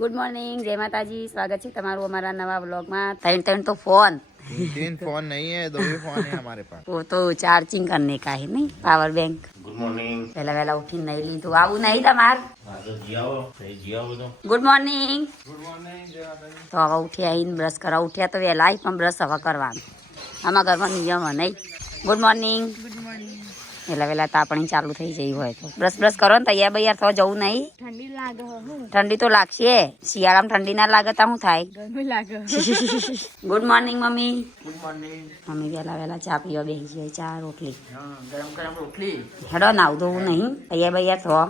Good morning, જય માતાજી. સ્વાગત છે તમારું અમારા નવા व्लॉग में। ત્રણ तो फोन तीन फोन नहीं है, दो ही फोन है हमारे पास। वो तो चार्जिंग करने का है नहीं, पावर बैंक। Good morning. पहला वेला उठी नहीं ली तो आવું नहीं तमार। Good morning. तो હવે ઉઠ્યા આવીને બ્રશ કરવા ઉઠ્યા તો વહેલા આવી પણ બ્રશ હવે કરવાનું આમાં ઘરમાં નિયમ નહીં। Good morning. વહેલા વહેલા તાપણી ચાલુ થઈ જઈ હોય તો બ્રશ કરો ને તૈયાર બૈયાર થવા જવું નહીં। ઠંડી તો લાગશે, શિયાળામાં ઠંડી ના લાગે તો શું થાય? Good morning mummy. Good morning. Mummy વહેલા વહેલા ચા પીવા બેસી જાય, ચા રોટલી। गरम गरम रोटली। હેડો નાવ ધોવું નહીં, તૈયાર બૈયાર થવા।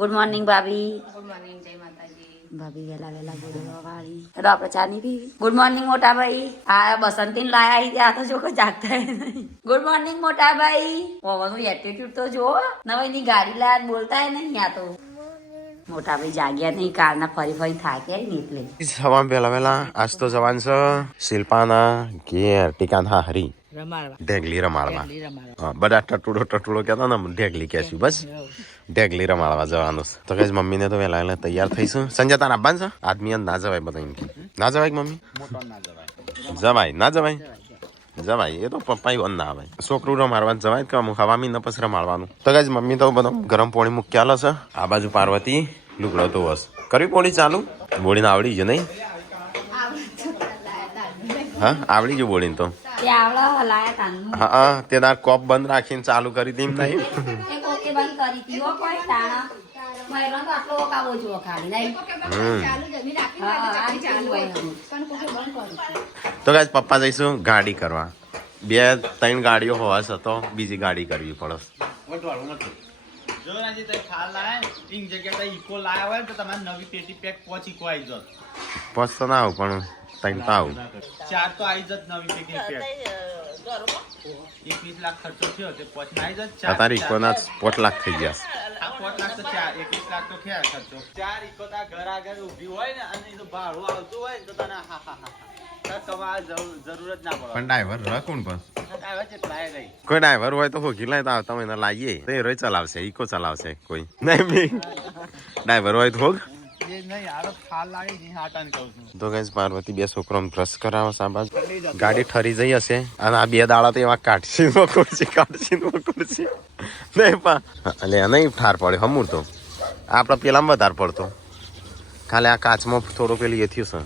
ગુડ મોર્નિંગ ભાભી। ગુડ મોર્નિંગ, જય માતાજી। ભાભી વહેલા વહેલા બોલવા વાળી। હેડો આપણે ચા નહીં પીવી। ગુડ મોર્નિંગ મોટા ભાઈ। આ બસંતી લાયા આવી ત્યાં તો જો કોઈ જાગતા નહીં। ગુડ મોર્નિંગ મોટા ભાઈ। ઓવરનું એટીટ્યુડ તો જો, નવાઈની ગાડી લાયા બોલતા નહીં આ તો। મોટા ભાઈ જાગ્યા નહીં, કારના ફરી ફરી થાકે ને એટલે। સવામ પેલા વેલા આજ તો જવાન છે શિલ્પાના ઘેર ટીકાના હરી ઢેગલી રમાડવા। બધા ટટુડો કહેતા ને ઢેગલી કહેશું, બસ ઢેગલી રમાડવા જવાનું છે। તો કઈ મમ્મીને તો વહેલા વહેલા તૈયાર થઈશું। સંજય તારા આવવાનું છે? આદમી ના જવાય બધા એમ કે ના જવાય મમ્મી? જવાય ના જવાય? જવાય, એ તો પપ્પા વન ના આવે। છોકરું રમાડવા જવાય કે અમુક હવામી ન પછી રમાડવાનું। તો કઈ મમ્મી તો બધો ગરમ પાણી મૂક્યા છે। આ બાજુ પાર્વતી લુગડો તો બસ કરવી પોણી ચાલુ। બોડીને આવડી ગયું નહીં? હા આવડી ગયું બોડીને તો। હા તે તાર કોપ બંધ રાખીને ચાલુ કરી દી નહીં? તો ગાઈસ પપ્પા જઈશું ગાડી કરવા। 2-3 ગાડીઓ હોવા છતો બીજી ગાડી કરવી પડે। જો રાજી તે ખાલ લાય ઈંગ જગ્યાએ ઈકો લાયા હોય તો તમારે નવી પેટી પેક 5 ઈકો આવી જત। 5 તો ના આવું પણ 3 તો આવું। 4 તો આવી જત નવી પેટી પેક। 21 લાખ ખર્ચો થયો તે 5 ના આવી જત। અત્યારે ઇકોના 5 લાખ થઈ ગયા। 5 લાખ તો 21 લાખ તો થયા ખર્ચો। 4 ઈકો તા ઘર આગળ ઊભી હોય ને અને એનું ભાડું આવતું હોય ને તો તને હા હા હા જરૂરત ના પડે। પણ ડ્રાઈવર રહ કોણ બસ? ડ્રાઈવર કેટલાય નહીં। કોઈ ડ્રાઈવર હોય તો હોકી લાય તો આવતા મહિના લાવીએ તો એ રોજ ચલાવશે, ઇકો ચલાવશે કોઈ નહીં। ડ્રાઈવર હોય તો હોગ એ નહીં આરો ખાલ લાગી ની હાટાને કહું છું। તો ગઈસ પાર્વતી 2 છોકરાને બ્રશ કરાવો સાબાજ। ગાડી ઠરી જઈ હશે અને આ 2 દાડા તો એવા કાઢશી નહીં પા એટલે નહીં ઠાર પડે હમુર તો આપડે પેલામાં વધારે પડતો। ખાલી આ કાચમાં થોડો પેલી એ થયું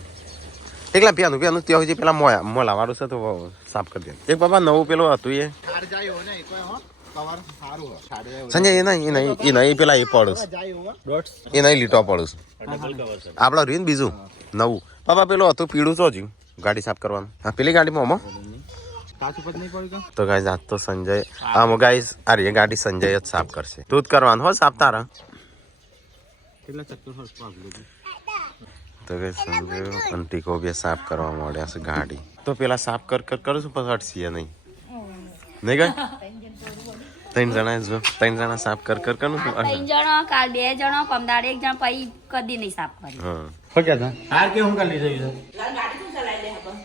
છે એકલા પેલું ત્યાં સુધી પેલા મોલા વાળું છે તો સાફ કરી દે। એક બાબા નવું પેલું હતું એ સંજય એ નહીં પેલા એ પડું એ નહીં લીટો પડું આપડે રીન બીજું નવું બાબા પેલું હતું પીળું તો હજુ ગાડી સાફ કરવાનું। હા પેલી ગાડીમાં તો ગાઈસ આજ તો સંજય આમ ગાઈસ અરે ગાડી સંજય જ સાફ કરશે। તું જ કરવાનું હો સાફ તારા। તો ગાઈસ સંજય અંતિકો બે સાફ કરવા માંડ્યા છે ગાડી। તો પેલા સાફ કરું છું પછી અટસીએ નહીં ગઈ? 3 જણા જો 3 જણા સાફ કરું 3 જણા, કાલ 2 જણા, પમદાડે 1 જણ, પછી કદી નહીં સાફ કરી। હા हो क्या था हार के हम कर ली सही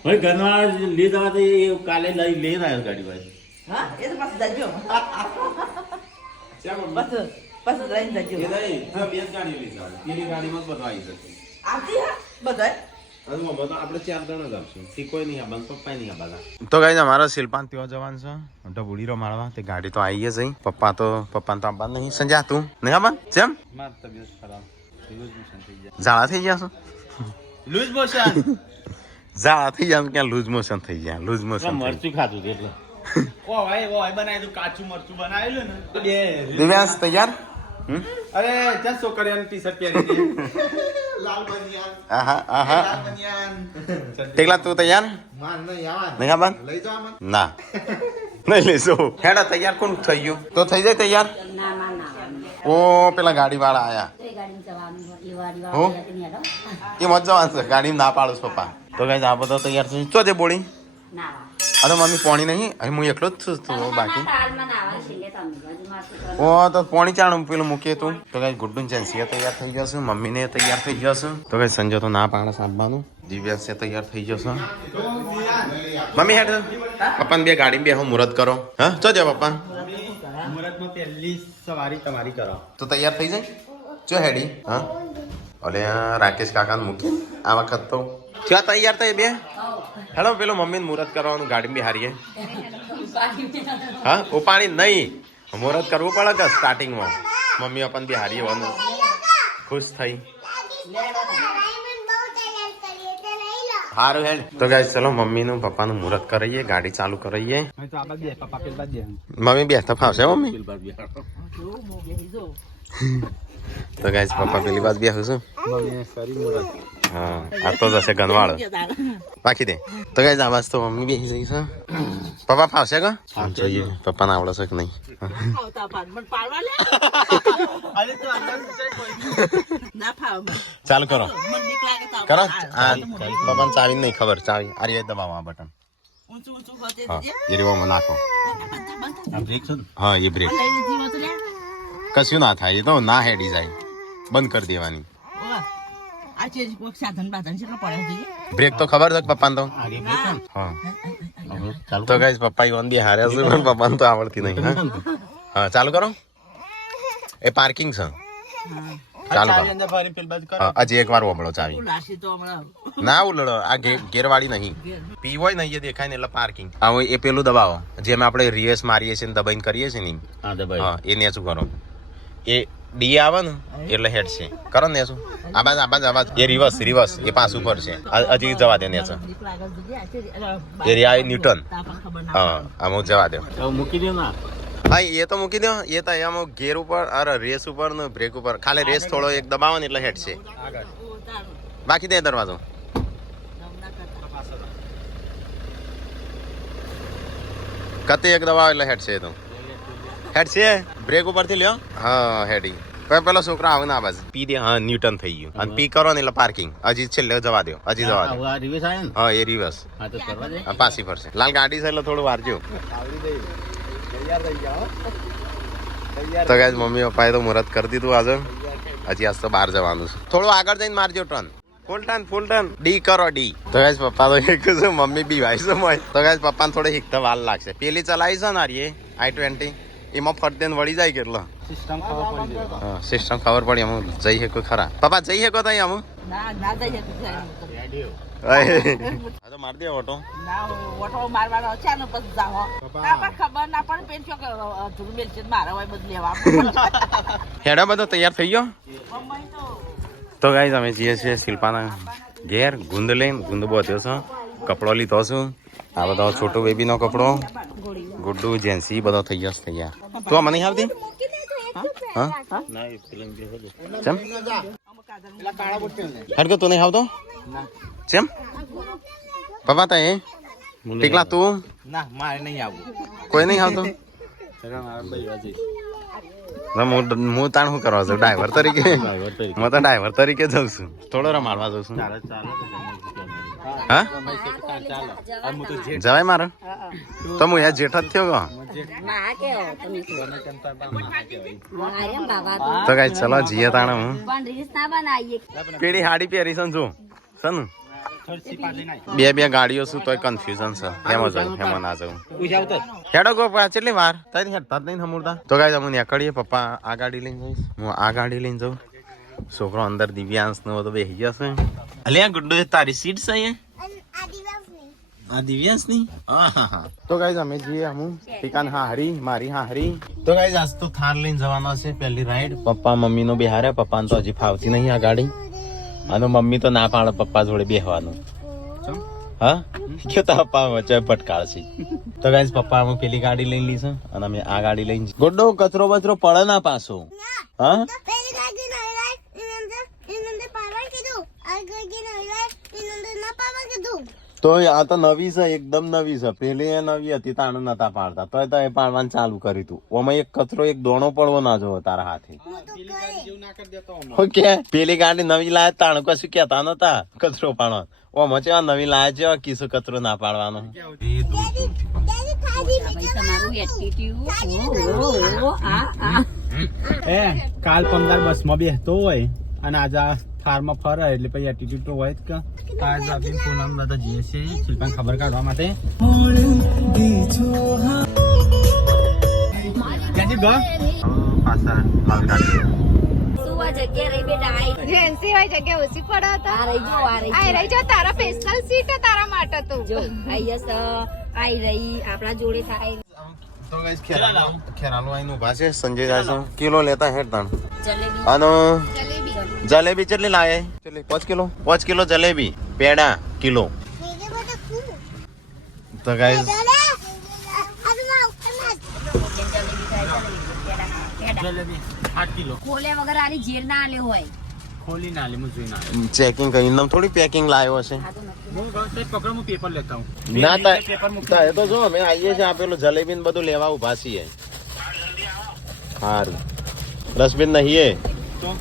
भाई घरवा ले दवा तो ये काले लाई ले रहा है गाड़ी भाई हां ये तो बस दज्जो बस लाइन दज्जो એ નહીં હા બે ગાડી લઈ જાવ પેલી ગાડીમાં બધું આવી જશે। आती है बताए અને મમ્મા તો આપણે 4 જણા જ આવશું, તી કોઈ નહીં આ પપ્પા નહીં આ બધા। તો ગાઈસ અમારા શિલ્પાન ત્યાં જવાન છે ઢબુડી રમાડવા। તે ગાડી તો આવી જ જઈ। પપ્પાને તો આવવા નહીં। સંજા તું નહીં આવવા? જેમ માર તબિયત ખરાબ લૂઝ મોશન થઈ ગયા। ઝાડા થઈ ગયા છો? લૂઝ મોશન ઝાડા થઈ ગયા ક્યાં લૂઝ મોશન થઈ ગયા? લૂઝ મોશન मरचू खातू એટલે ઓ ભાઈ બનાવી દઉં કાચું મરચું બનાવેલું ને બે દિવ્યાંશ તૈયાર? અરે ત્યાં છોકરીઓની ટી-શર્ટ પહેરી હતી લાલ બનિયાન આહા લાલ બનિયાન ટેકલા તું તૈયાર? માર નહીં આવા નહીં આવવા? લઈ જાવ મને ના નહીં લેશો। હેડા તૈયાર કોણ થઈ ગયું? તો થઈ જાય તૈયાર? ઓ પેલા ગાડી વાળા આયા હો એ મત જવાનું છે ગાડી ના પાડું પપ્પા। તો ગાઈસ આ બધો તૈયાર છે। ચો દે બોડી અરે મમ્મી પાણી નહીં, અહીં હું એકલો જ છું તો બાકી ઓ તો પાણી ચાણ પેલું મૂકીએ તું। તો ગાઈસ ગુડ્ડું જેન્સીએ તૈયાર થઈ જશે, મમ્મીને તૈયાર થઈ જશે। તો ગાઈસ સંજય તો ના પાડે સાંભવાનું। દિવ્યાંશ તૈયાર થઈ જશે। મમ્મી હેડ પપ્પાને 2 ગાડી 2 મુહૂર્ત કરો। હા ચો દે પપ્પા મુહૂર્તમાં પહેલી સવારી તમારી કરો તો તૈયાર થઈ જાય। ચો હેડી હા અલે રાકેશ કાકા મૂકી આ વખત તો ક્યાં તૈયાર થઈ બે હેલો પેલો મમ્મીને મુહૂર્ત કરવાનું ગાડી બી હારીએ હા ઉપાણી નહીં મુહૂર્ત કરવું પડે કે સ્ટાર્ટિંગમાં મમ્મી પપ્પાને બી હારીએ વાનું ખુશ થઈ સારું હેડ તો ગાઈસ ચલો મમ્મીનું પપ્પાનું મુહૂર્ત કરાઈએ ગાડી ચાલુ કરાઈએ મમ્મી બેસતા ફાવશે મમ્મી તો ગાઈસ પપ્પા પેલી વાત બેસું છું હા આ તો જશે ગનવાળો બાકી દે તો ગાઈસ આવાજ તો મમ્મી બેસી જઈ છે પપ્પા ફાવશે કે જોઈએ પપ્પાને આવડે છે કે નહીં ચાલુ કરો કરો પપ્પાને ચાવી નહીં ખબર ચાવી આ રીતે દબાવો આ બટન હા એ રીવામાં નાખો હા એ બ્રેક કશું ના થાય એ તો ના હેડી જાય બંધ કરી દેવાની બ્રેક તો ખબર છે પપ્પાને તો હા તો ગાઈસ પપ્પા ઈવન બી હારે છે પણ પપ્પાને તો આવડતી નહીં હા ચાલુ કરો એ પાર્કિંગ છે ચાલુ કરો હજી એક વાર ઓબળો ચાવી ના ઉલડો આ ગેરવાળી નહીં પી હોય ને એ દેખાય ને એટલે પાર્કિંગ હવે એ પેલું દબાવો જેમ આપણે રિવર્સ મારીએ છીએ ને દબાઈને કરીએ છીએ ને હા એ નેચું કરો એ ડી આવે ને એટલે હેડ છે કરો ને નેચું આબાજ એ રિવર્સ એ પાછું ઉપર છે હજી જવા દે નેચું એ રિયા ન્યૂટન હા આમ જવા દે મૂકી દો ના હા એ તો મૂકી દો એ તો એમાં ગેર ઉપર અરે રેસ ઉપર ને બ્રેક ઉપર ખાલી રેસ થોડો એક દબાવો ને એટલે હેડ છે બાકી દે દરવાજો કતે એક દબાવો એટલે હેડ છે તો હેડ છે બ્રેક ઉપરથી લ્યો હા હેડી પેલો છોકરો આવે ને આ બાજુ પી દે હા ન્યૂટન થઈ ગયું અને પી કરો ને એટલે પાર્કિંગ હજી છેલ્લે જવા દો હજી જવા દો હા એ રિવર્સ પાછી ફરશે લાલ ગાડી છે એટલે થોડું વારજો તો ગાઈસ મમ્મી પપ્પાએ તો મુહૂર્ત કરી દીધું આજે હજી આજ તો બહાર જવાનું છે થોડું આગળ જઈને મારજો ટર્ન ફૂલ ટર્ન ડી કરો ડી તો ગાઈસ પપ્પા તો એક છે મમ્મી બી વાય છે મોય તો ગાઈસ પપ્પાને થોડે હિકતા વાર લાગશે પેલી ચલાવી છે ને આરીએ i20 એમાં ફરતે વળી જાય કેટલો સિસ્ટમ ખબર પડી અમુ જઈ શકો ખરા પપ્પા જઈ શકો તઈ અમુ તો માર દે ઓટો હેડા બધો તૈયાર થઈ ગયો તો ગાઈસ અમે જઈએ છીએ શિલ્પાના ઘેર ગુંદ લઈને ગુંદ બોધ્યો છે કપડો લીધો છું આ બધો છોટો બેબી નો કપડો ગુડ્ડુ જેન્સી બધો થઈ જશે તૈયાર તું મને નહીં આવતી હા ચમ હેડ કે તું નહીં આવતો ચમ પપ્પા તા એ ટીકલા તું ના મારે નહીં આવું કોઈ નહીં આવતો હું તાણ શું કરવા છું ડ્રાઈવર તરીકે હું તો ડ્રાઈવર તરીકે જાઉં છું થોડો રમાડવા જાઉં છું હા જવાય મારો તો હું યાર જેઠ જ થયો ગો તો કઈ ચલો જઈએ તાણે હું કેડી હાડી પહેરી છું સન બે ગાડીઓ શું તોય કન્ફ્યુઝન છે એમાં જવું એમાં ના જવું હેડો ગો કેટલી વાર તારી હેડતા જ નહીં સમૂળતા તો ગાઈસ અમે નીકળીએ પપ્પા આ ગાડી લઈને જઈશ હું આ ગાડી લઈને જાઉં છોકરો અંદર દિવ્યાંશ નો બધો બેસી જશે અલ્યા ગુડ્ડુ તારી સીટ છે આ દિવ્યાંશ ની તો ગાઈસ અમે જઈએ હું ટીકાન હા હરી મારી હા હરી તો ગાઈસ આજ તો થાર લઈને જવાનો છે પહેલી રાઈડ પપ્પા મમ્મી નો બેહારે પપ્પાને તો હજી ફાવતી નહીં આ ગાડી અને મમ્મી તો ના પાડે પપ્પા જોડે બેહવાનું હા કે તો પપ્પા વચ્ચે ભટકાળશે તો ગાઈસ પપ્પા અમે પેલી ગાડી લઈ લીધી છે અને અમે આ ગાડી લઈને ગોડો કચરો બચરો પડે ના પાછો હા પેલી ગાડી નવી લાઈ ઇનંદે પાડવા કીધું આ ગાડી નવી લાઈ ઇનંદે ના પાડવા કીધું તો આ તો નવી છે એકદમ નવી છે પેલી નવી હતી તાણ નતા પાડતા તોય તો એ પાડવાનું ચાલુ કર્યું તું ઓમાં એક કચરો એક દોણો પડવો ના જોવો તારા હાથે ઓકે પેલી ગાડી નવી લાયા તાણ કશું કેતા નતા કચરો પાડવા ઓમાં છે નવી લાયા છે કિસો કચરો ના પાડવાનો એ કાલ 15 બસમાં બેસતો હોય અને આજે થારમાં ફરે એટલે પછી એટીટ્યુડ તો હોય જ કે કાલ આપીને પૂનમ દાદા જઈએ છીએ શિલ્પાને ખબર કાઢવા માટે ક્યાંથી ગયો પાછા લાલ ગાડી જગ્યા રહી બેટા આઈ જેન્સી હોય જગ્યા ઓછી પડે તો આ રહી જો આ રહી જો તારા સ્પેશિયલ સીટ તારા માટે તો જો આઈ જસ આઈ રહી આપણા જોડે થાય તો ગાઈસ ખેરાલુ આઈનું ભાષે સંજય દાસ કિલો લેતા હેડતા જલેબી આનો જલેબી જલેબી કેટલી લાવે કેટલી 5 કિલો જલેબી પેડા કિલો મેગે બટા કુ તો ગાઈસ જલેબી 8 કિલો ખોલે વગર આની ઝેર ના આલે હોય ખોલી ના લે મુજે ના ચેકિંગ કરીને થોડી પેકિંગ લાવ્યો હશે આ તો નથી હું ગૌતે પકડ હું પેપર લેતા હું ના તા પેપર મૂકી એ તો જો અમે આવીએ છીએ આપેલું જલેબી ને બધું લેવા ઉભા છીએ સારું ડસ્ટબિન નહીં એ તો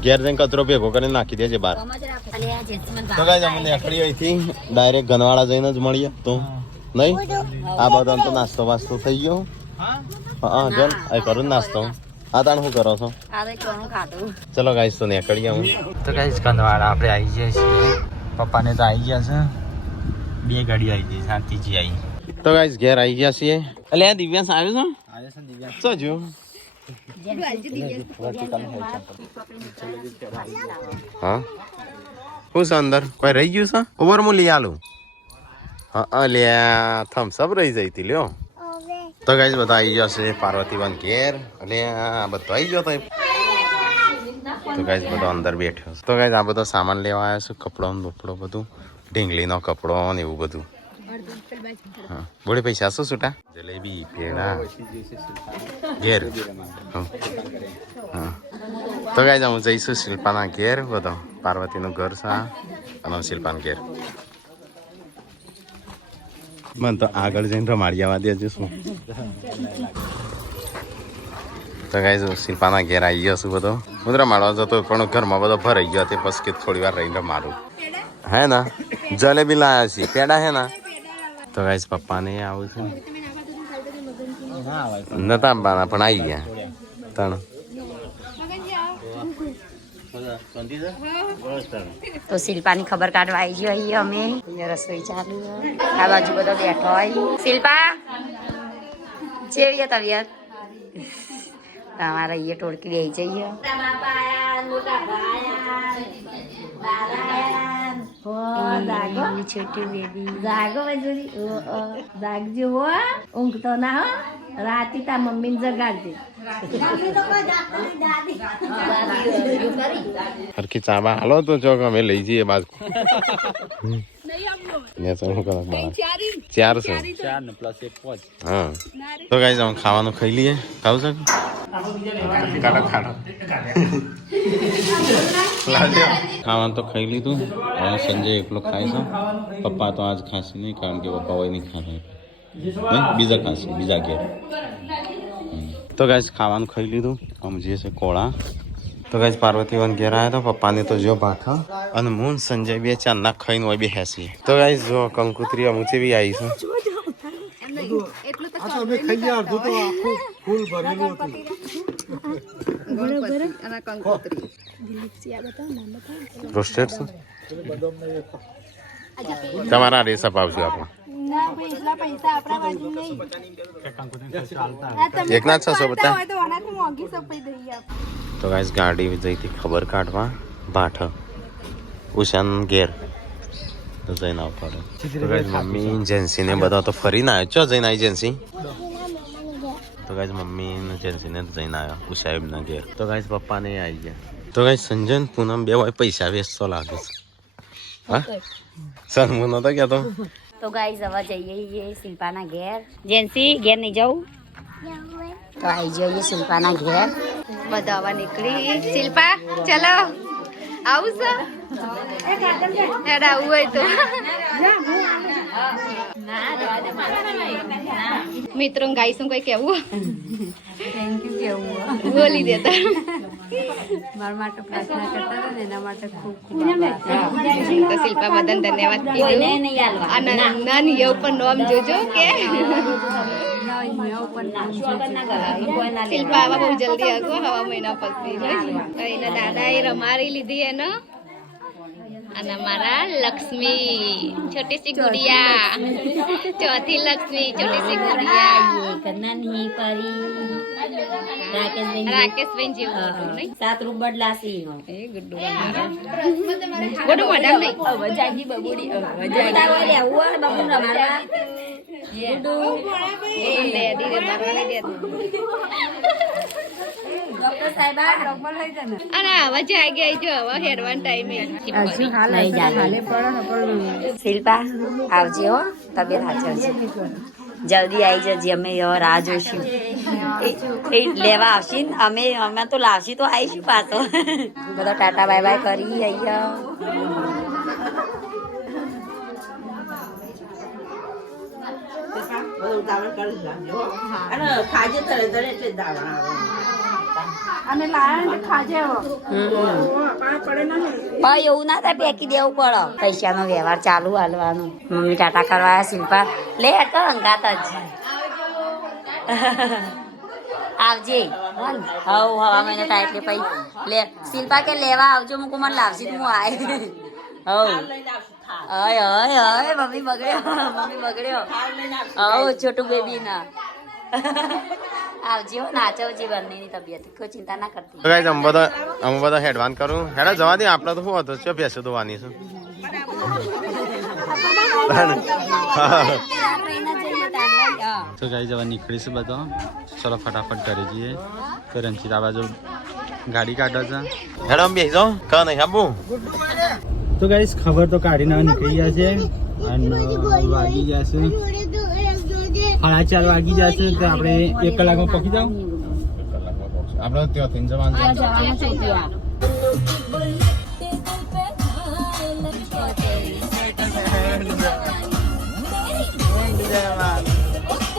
ઘેર જઈને કચરો ભેગો કરીને નાખી દેજે બહાર સમજ રાખ અને આ જેન્સમેન તો ગાઈસ અમને એકડી અહીંથી ડાયરેક્ટ ગનવાડા જઈને જ મળીએ તો નહીં આ બધા તો નાસ્તો વાસ્તો થઈ ગયો હા જો આ કરું નાસ્તો આ તાણ શું કરો છો આ તો કોણ ખાતું ચલો ગાઈસ તો નીકળીએ હું તો ગાઈસ કંદવાડા આપણે આવી ગયા છીએ પપ્પાને તો આવી ગયા છે બે ગાડી આવી ગઈ શાંતિજી આવી તો ગાઈસ ઘેર આવી ગયા છીએ એટલે આ દિવ્યાંશ આવ્યો છો આજે છે દિવ્યા શું જો હા શું છે અંદર કોઈ રહી ગયું છે ઓવર હું લઈ આલું હા લ્યા થમ્સ અપ રહી જઈ હતી લ્યો તો ગાઈસ બધા આવી ગયા છે પાર્વતીબન ઘેર એટલે આ બધો આવી ગયો તો ગાઈસ બધો અંદર બેઠ્યો તો ગાઈસ આ બધો સામાન લેવા આવ્યો છે કપડો ને બપડો બધું ઢીંગલીનો કપડો ને એવું બધું હા બોલે પૈસા શું છૂટા જલેબી પેડા ઘેર હા તો ગાઈસ હું જઈશું શિલ્પાના ઘેર બધો પાર્વતીનું ઘર છે અને શિલ્પાના ઘેર મને તો આગળ જઈને રમાડી આવવા દેજો શું તો ગાઈસ શિલ્પાના ઘેર આવી ગયો છું બધો હું રમાડવા જતો પણ ઘરમાં બધો ભરાઈ ગયો તે પછી કે થોડી વાર રહીને રમાડું હે ના જલેબી લાયા છીએ પેડા હે ના તો ગાઈસ પપ્પાને આવું છું નતા બાના પણ આવી ગયા ત્રણ તો શિલ્પાની ખબર કાઢવા આવી ગયો અહીં અમે અહીંયા રસોઈ ચાલુ આ બાજુ બધો બેઠો હોય શિલ્પા જેવી તબિયત તમારા અહીંયા ટોળકી બેસી જઈએ છોટી બેબી જાગો મજૂરી જાગજો હો ઊંઘ તો ના હો રાતી તા મમ્મીને જગાડજે હરખી ચાબા હાલો તો ચોક અમે લઈ જઈએ બાજુ ચાર છે 4 ને પ્લસ 1 5 હા તો ગાઈસ અમે ખાવાનું ખાઈ લઈએ ખાવ છો ખાવાનું તો ખાઈ લીધું હવે સંજય એકલો ખાય છે પપ્પા તો આજ ખાશે નહીં કારણ કે પપ્પા હોય નહીં ખાતા બીજા ખાશે બીજા ઘેર તો ગાઈસ ખાવાનું ખાઈ લીધું આમ જે છે કોળા તો ગાઈસ પાર્વતીવન ઘેર આવ્યા તો પપ્પાને તો જો ભાઠા અને હું સંજય બે ચાંદના ખાઈને હોય બે હેસી તો ગાઈસ જો કંકુતરી અમુચે બી આવી છે રોસ્ટેડ છે તમારા રેસપ આવશું આપણે એક ના 600 બતા તો ગાઈસ ગાડી જઈતી ખબર કાઢવા ભાઠ ઉષાન ઘેર તો જઈને આવ પડે તો ગાઈસ મમ્મી જેન્સી ને બધા તો ફરીને આવ્યો ચો જઈને આવી જેન્સી તો ગાઈસ મમ્મી ને જેન્સી ને જઈને આવ્યો ઉષાબ ના ઘેર તો ગાઈસ પપ્પા ને આવી ગયા તો ગાઈસ સંજન પૂનમ બે હોય પૈસા વેચતો લાગે છે હા સર હું નતો કહેતો તો ગાઈસ હવે જઈએ શિલ્પાના ઘેર જેન્સી ઘેર નહીં જવું તો આવી જઈએ શિલ્પાના ઘેર બધા હવે નીકળી શિલ્પા ચલો આવું છે હેડ આવું હોય તો મિત્રો ગાઈશું કોઈ કેવું થેન્ક યુ કેવું બોલી દેતા મારા માટે પ્રાર્થના કરતા હતા ને એના માટે ખૂબ તો શિલ્પા બદન ધન્યવાદ કીધું અને નાની એવું પણ નોમ જોજો કે શિલ્પા આવા બહુ જલ્દી આગો હવા મહિના પછી એના દાદા એ રમાડી લીધી એને અને મારા લક્ષ્મી છોટી સી ગુડિયા ચોથી લક્ષ્મી છોટી સી ગુડિયા નાની પરી રાકેશભાઈ જેવું હતું નહીં 7 રૂપ બદલાસી એ ગુડ્ડુ ગુડ્ડુ મોઢામ નહીં વજાગી બબુડી વજાગી આવું બબુ રમાડવા ગુડ્ડુ લે દીરે મારવા દે ડોક્ટર સાહેબા ડોક્ટર લઈ જાને અને આવા જાગ્યા જો હવે હેડવાન ટાઈમે શિલ્પા આવજે હો તબિયત સાચવજે જલ્દી આવી જજે અમે રાહ જોઈશું એ લેવા આવશે ને અમે તો લાવશી તો આવીશું પાછો બધા ટાટા બાય બાય કરી અહીંયા બધું ઉતાવળ કરી જ લાગજો હો. અને ખાજે તરે તરે એટલે જ દાવણ આવે પણ એવું ના થાય પેકી દેવું પડે પૈસાનો વ્યવહાર ચાલુ હાલવાનો મમ્મી ટાટા કરવા આવ્યા શિલ્પા લે તો અંગાત જ આવજે હવ હવા મહિને થાય એટલે પૈ લે શિલ્પા કે લેવા આવજો મૂકું મને લાવશી હું આય હવ લઈને આવશું થાળ અય મમ્મી બગડ્યો હવ છોટું બેબી ના આવજો નાચવજે બંનેની તબિયત કોઈ ચિંતા ના કરતી તો ગાઈસ અમે બધા હેડવાન કરું હેડા જવા દે આપણે તો શું હતું છે ભેંસો ધોવાની છે તો ગાઈસ હવે નીકળીશું બધો ચલો ફટાફટ કરી જઈએ તો રંજીત આ બાજુ ગાડી કાઢો છે હેડા અમે બેસી જાઓ કા નહીં આબુ તો ગાઈસ ખબર તો કાઢીને હવે નીકળી ગયા છે અને વાગી ગયા છે 4:30 વાગી ગયા છે તો આપણે 1 કલાકમાં પહોંચી જાવ આપણે ત્યાંથી જવાનું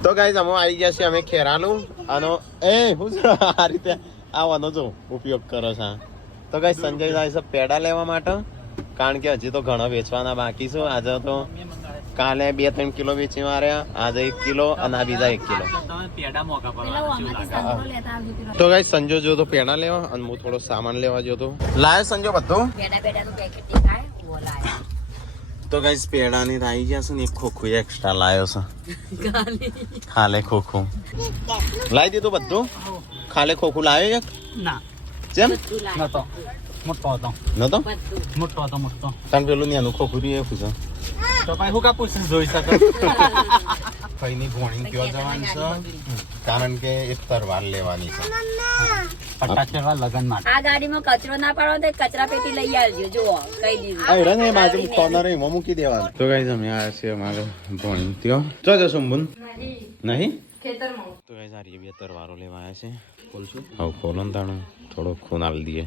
તો ગાઈસ અમે આવી ગયા છે અમે ખેરાલું આનો હું આ રીતે આવવાનો જો ઉપયોગ કરો છો તો ગાઈસ સંજય જાય છે પેડા લેવા માટે કારણ કે હજી તો ઘણા વેચવાના બાકી છે આજે તો કાલે 2-3 કિલો વેચી માર્યા આજે 1 કિલો અને આ બીજા 1 કિલો તો ગાઈસ સંજો જો તો પેડા લેવા અને હું થોડો સામાન લેવા જો તો લાયો સંજો બધું તો ગાઈસ પેડાની આવી ગયા છે ને એક ખોખું એક્સ્ટ્રા લાયો છે ખાલે ખોખું લાવી દીધું બધું ખાલે ખોખું લાવ્યો એક ના જેમ નતો મોટો હતો નતો મોટો કારણ પેલું નાનું ખોખું રહ્યું છે તો ભાઈ હું કા પૂછે જોઈ શકે કઈની ભોણી કયો જવાનું છે કારણ કે એક તરવાર લેવાની છે પટ્ટા ખેલવા લગન માટે આ ગાડીમાં કચરો ના પાડો તો કચરા પેટી લઈ આવજો જુઓ કઈ દીધું આવડે ને બાજુ કોર્નર એમાં મૂકી દેવાનું તો ગાઈસ અમે આયા છે અમારે ભોણી ત્યો જો જશું બુન નહીં તો ગાઈસ આ બે તરવારો લેવા આવ્યા છે ખોલશું હવે ખોલો ને તાણું થોડો ખૂન આલી દઈએ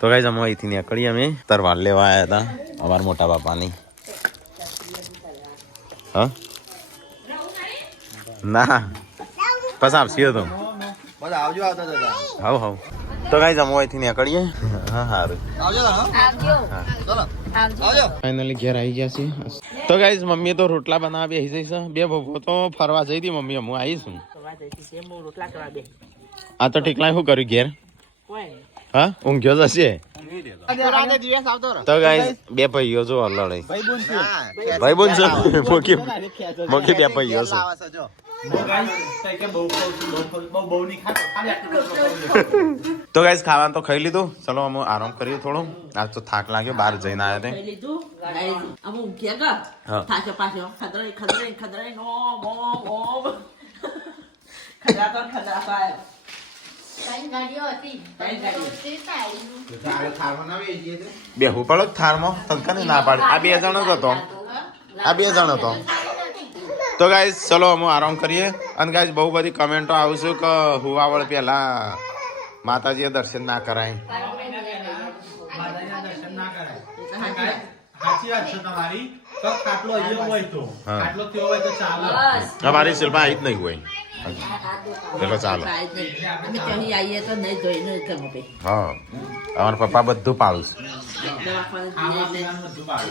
તો ગાઈસ અમે અહીંથી નીકળી અમે તરવાર લેવા આવ્યા હતા અમારા મોટા બાપાની હા ના બસ આપશી હતો આવજો આવતા દાદા હાવ તો ગાઈસ અમે અહીંથી નીકળીએ હા સારું ફાઇનલી ઘેર આવી ગયા છે તો ગાઈસ મમ્મી તો રોટલા બનાવવા બેસી જઈશ બે ભૂખો તો ફરવા જઈ હતી મમ્મી હું આવીશું રોટલા કરવા બે આ તો ઠીકલા શું કર્યું ઘેર હા ઊંઘ્યો જશે તો ગાઈસ બે ભાઈઓ જો લડાઈ ભાઈ બોન છે મોકી બે ભાઈઓ છે તો ગાઈસ ખાવાનું તો ખાઈ લીધું ચલો અમે આરામ કરીએ થોડો આજ તો થાક લાગ્યો બહાર જઈને આવ્યા ખાઈ લીધું અમુક ગયા હા. પાછો ખદરાઈ નો મો ખદરા બેહુ પડો થારમાં તંકા ના પાડે આ 2 જણ જ હતો આ 2 જણ હતો તો ગાઈસ ચલો અમે આરામ કરીએ અને ગાઈસ બહુ બધી કમેન્ટો આવશે કે હુવાવળ પહેલા માતાજીએ દર્શન ના કરાય સાચી વાત છે તમારી તો ખાટલો અહીંયા હોય તો હા. ખાટલો થયો હોય તો ચાલે અમારી શિલ્પા આવી જ નહીં હોય એટલે ચાલો અમે ત્યાંથી આવીએ તો નહીં જોઈને ગમે તે. હા અમારા પપ્પા બધું પાડું છે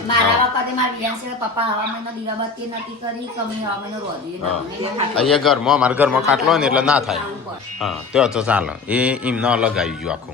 મારા પપ્પા મારા વિયાન છે પપ્પા હવા મહિનો દીવાબત્તી નથી કરી કમી હવા મહિનો રોધી અહીંયા ઘરમાં અમારા ઘરમાં ખાટલો હોય ને એટલે ના થાય હા તો ચાલો એ એમને અલગ આવી ગયું આખું